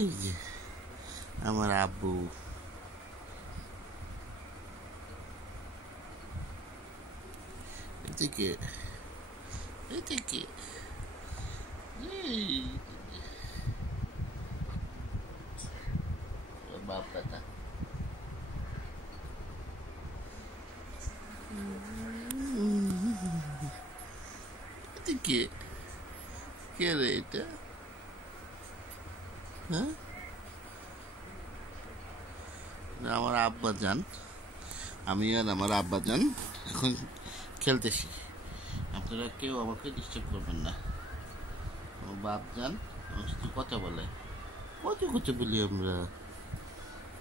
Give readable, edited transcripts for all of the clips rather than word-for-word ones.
এই যে আমার আব্বু। এদিকে এদিকে বাপ বেটা। এদিকে কে রে এটা? হ্যাঁ, আমার আব্বা যান, আমি আর আমার আব্বা যান এখন খেলতেছি। আপনারা কেউ আমাকে ডিস্টার্ব করবেন না। আমার বাপ যান আমার সাথে কথা বলে, কত কথা বলি আমরা,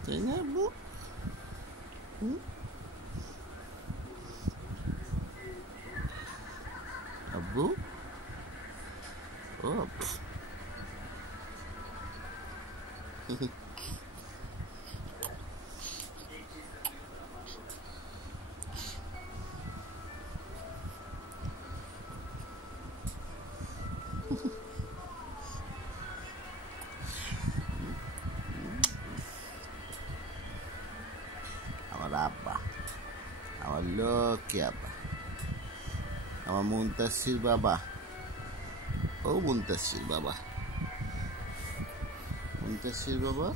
তাই না আব্বু? আব্বু ও আমার আব্বা, আমার লক্ষ্মী আব্বা, আমার মুনতাসির বাবা। ও মুনতাসির বাবা, মুনতাসির বাবা।